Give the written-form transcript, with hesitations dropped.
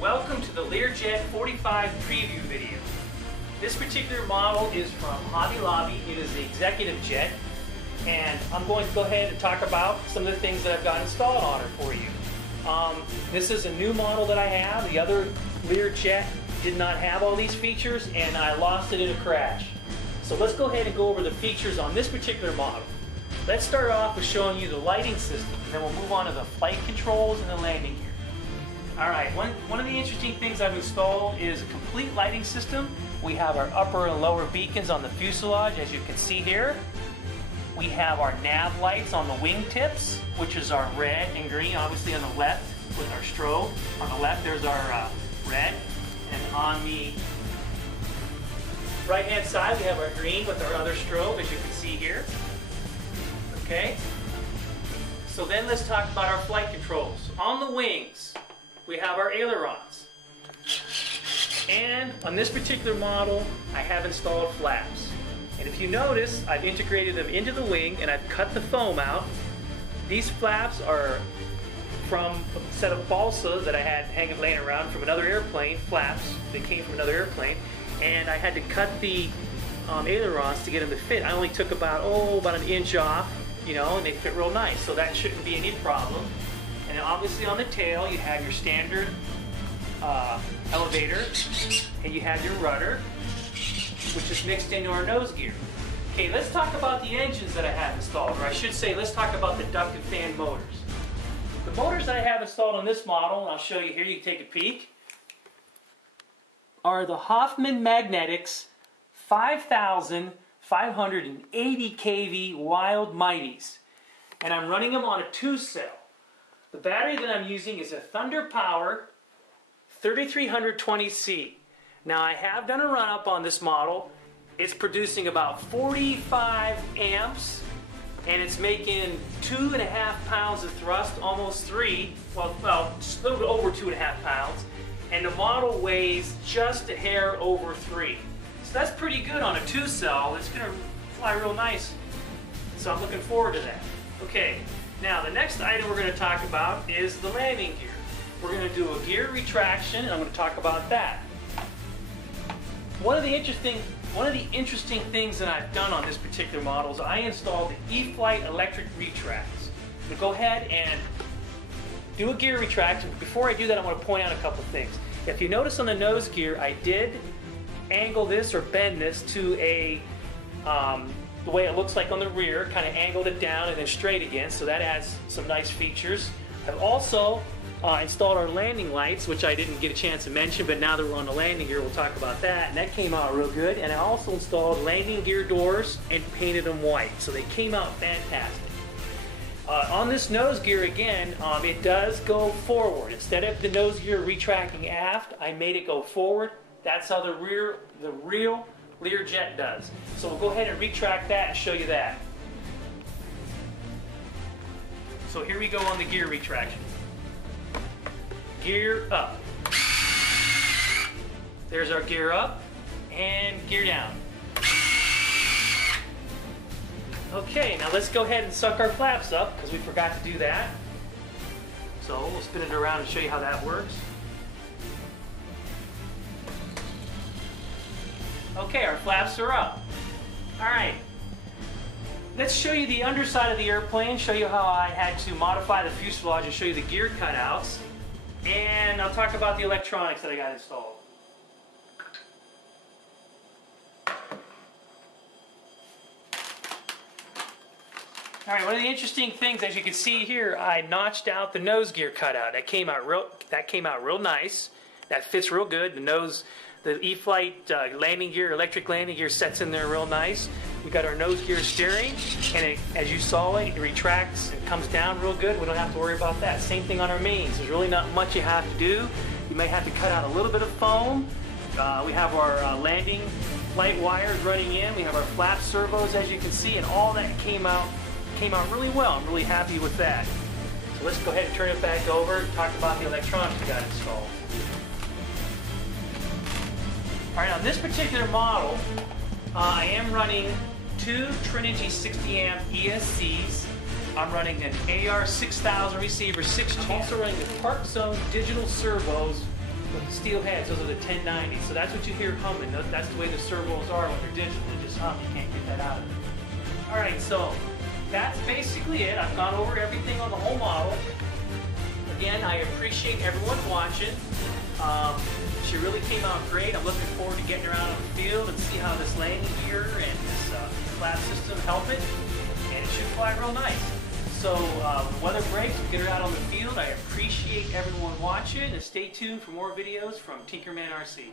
Welcome to the Learjet 45 preview video. This particular model is from Hobby Lobby. It is the executive jet, and I'm going to go ahead and talk about some of the things that I've got installed on it for you. This is a new model that I have. The other Learjet did not have all these features, and I lost it in a crash. So let's go ahead and go over the features on this particular model. Let's start off with showing you the lighting system, and then we'll move on to the flight controls and the landing gear. Alright, one of the interesting things I've installed is a complete lighting system. We have our upper and lower beacons on the fuselage, as you can see here. We have our nav lights on the wingtips, which is our red and green, obviously on the left with our strobe. On the left there's our red, and on the right hand side we have our green with our other strobe, as you can see here. Okay, so then let's talk about our flight controls. On the wings, we have our ailerons, and on this particular model I have installed flaps, and if you notice I've integrated them into the wing and I've cut the foam out. These flaps are from a set of balsa that I had hanging laying around from another airplane, flaps that came from another airplane, and I had to cut the ailerons to get them to fit. I only took about an inch off, you know, and they fit real nice, so that shouldn't be any problem. And then obviously on the tail you have your standard elevator, and you have your rudder, which is mixed into our nose gear. Okay, let's talk about the engines that I have installed, or I should say let's talk about the ducted fan motors. The motors I have installed on this model, and I'll show you here, you can take a peek, are the Hoffman Magnetics 5580 kV Wild Mighties, and I'm running them on a 2-cell. The battery that I'm using is a Thunder Power 3320C. Now I have done a run-up on this model. It's producing about 45 amps, and it's making 2.5 pounds of thrust, almost 3, well just a little bit over 2.5 pounds, and the model weighs just a hair over 3. So that's pretty good on a 2-cell. It's going to fly real nice, so I'm looking forward to that. Okay. Now the next item we're going to talk about is the landing gear. We're going to do a gear retraction, and I'm going to talk about that. One of the interesting things that I've done on this particular model is I installed the E-Flight electric retracts. I'm going to go ahead and do a gear retraction. Before I do that, I want to point out a couple things. If you notice on the nose gear, I did angle this or bend this to a the way it looks like on the rear, kind of angled it down and then straight again, so that adds some nice features. I've also installed our landing lights, which I didn't get a chance to mention, but now that we're on the landing gear, we'll talk about that, and that came out real good. And I also installed landing gear doors and painted them white, so they came out fantastic. On this nose gear again, it does go forward. Instead of the nose gear retracting aft, I made it go forward. That's how the real Learjet does. So we'll go ahead and retract that and show you that. So here we go on the gear retraction. Gear up. There's our gear up and gear down. Okay, now let's go ahead and suck our flaps up because we forgot to do that. So we'll spin it around and show you how that works. Okay, our flaps are up. Alright, let's show you the underside of the airplane, show you how I had to modify the fuselage and show you the gear cutouts, and I'll talk about the electronics that I got installed. Alright, one of the interesting things, as you can see here, I notched out the nose gear cutout. That came out real nice. That fits real good. The E-Flight landing gear, electric landing gear, sets in there real nice. We got our nose gear steering, and as you saw it retracts and comes down real good. We don't have to worry about that. Same thing on our mains. There's really not much you have to do. You may have to cut out a little bit of foam. We have our landing flight wires running in. We have our flap servos, as you can see, and all that came out came out really well. I'm really happy with that. So let's go ahead and turn it back over and talk about the electronics we got installed. All right, on this particular model, I am running two Trinergy 60 amp ESCs. I'm running an AR6000 receiver 6 channel. I'm also running the Park Zone digital servos with the steel heads. Those are the 1090s. So that's what you hear humming. That's the way the servos are when they're digital. They just hum. You can't get that out of it. All right, so that's basically it. I've gone over everything on the whole model. Again, I appreciate everyone watching. She really came out great. I'm looking forward to getting her out on the field and see how this landing gear and this flap system help it. And it should fly real nice. So when weather breaks, we get her out on the field. I appreciate everyone watching, and stay tuned for more videos from TinkerManRC.